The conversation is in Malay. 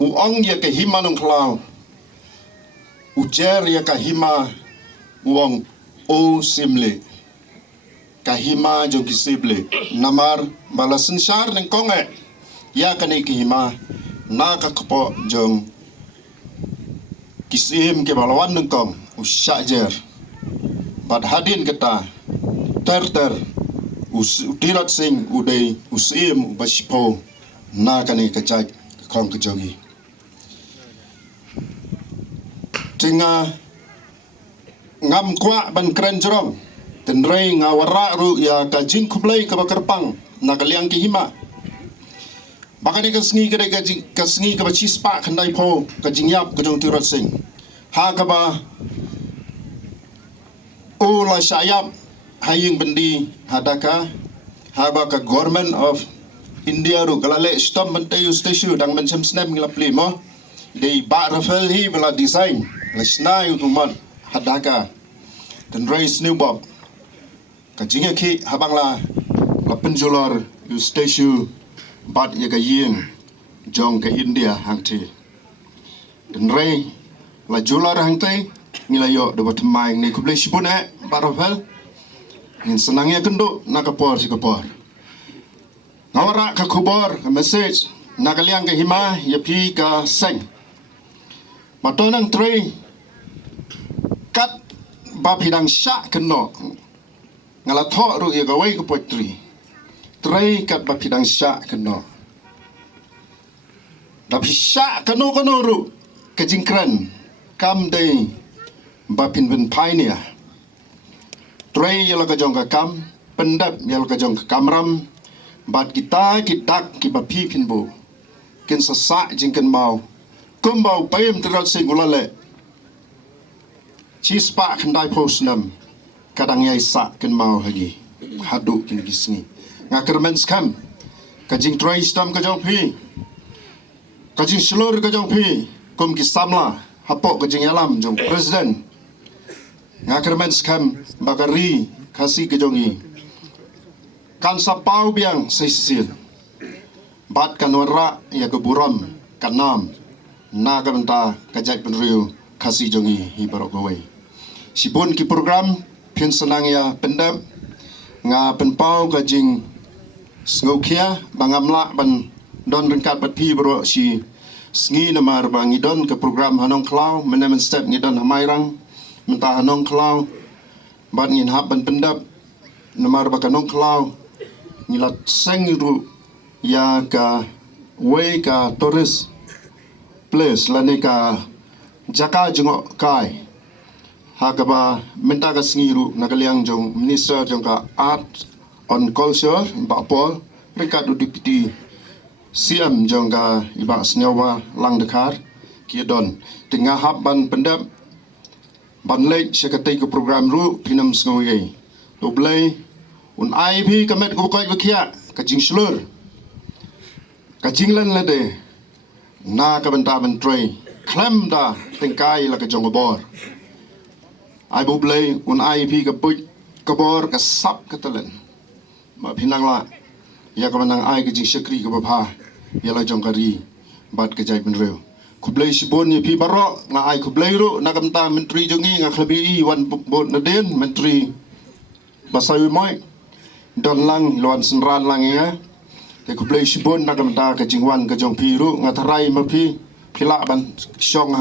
uang ya ke hima nong klau ujer ya ke hima uang o simle kahima jong kisible namar balasan syar neng konge ya kane kahima na ka kepo jong kisim ke balawan neng kong usyajer bad hadin kita ter utirat sing udai usim ubashipo na kane kajak kong kejogi tinga ngam kwa ban keren jerong tenrei ngawara ru ya kajing kublai ke bakarpang na kaliang ki hima bakane kasngi kade kasngi ke chispa khandai pho kajing yap kajong tirat sing ha ka ba o la shayap haying bendi hadaka ha ba ka government of India ru kalale stop mentai station dang mencem snap ngilapli mo dei ba rafel hi bela design la snai utuman hadaka tenrei snewbob kajing ki habang la penjular station bat ya kaying jong ke India hangti tenrei la jular hangti nilayo de batmai ni kublai sibune barafel in senangnya kendo nakapor sikapor ngawara ka kubor message nakaliang ke hima ya pi ka seng matonang trei kat ba pidang syak keno ngala tho ru ya gawai ke potri trei kat ba pidang syak keno tapi syak keno ru ke jingkran kam dei ba pin ben painia trei ya la ka jong ka kam pendap ya la ka jong ka kamram bat kita kitak ki ba pi pin bu ken sa jingkan mau kumbau payem terat singulale chispa khandai posnam kadang yai sa ken mau hagi hadu kin gisni ngakermen skam kajing trei stam ka jong pi kajing slur ka jong pi kum ki samla hapok kajing yalam jong president ngakermen skam bagari kasi ka jongi kan sapau biang seisil bat kanwara ya keburam kanam na kabenta kajai penriu kasi jongi hi barok gawai sibun ki program pin senang ya pendam nga penpau kajing sngokia bangamla ban don ringkat bat pi bro si sngi namar bangi don ke program hanong klau menemen step ngidon hamairang mentah hanong klau bat ngin hab ban pendap namar bakanong klau ngilat seng ru ya ka way ka tourist place lani ka jaka jengok kai hagaba menta ka singiru nakaliang jong minister jong ka art on culture ba pol rekat du deputy CM jong ka iba senyawa lang dekar kiedon tengah hab ban pendap ban lek sekatai ke program ru pinam sngoye doblai un IP kamet ko koy bakia kajing slur kajing lan lade na ka benta bentrei klem da tengkai la ka jong bor ai bublei un IP ka puj ka bor ka sap ka talen ma pinang la ya ka manang ai ka jing sekri ka bapha ya la jong kari bat ka jai benreu kublei sibon ni pi baro nga ai kublei ru na ka benta menteri jongi nga khlabi wan bon naden menteri basawi moi don lang luan senran lang ya ke kublai sibon na ka benta ka jingwan ka jong pi ru nga tharai ma pi phila ban syong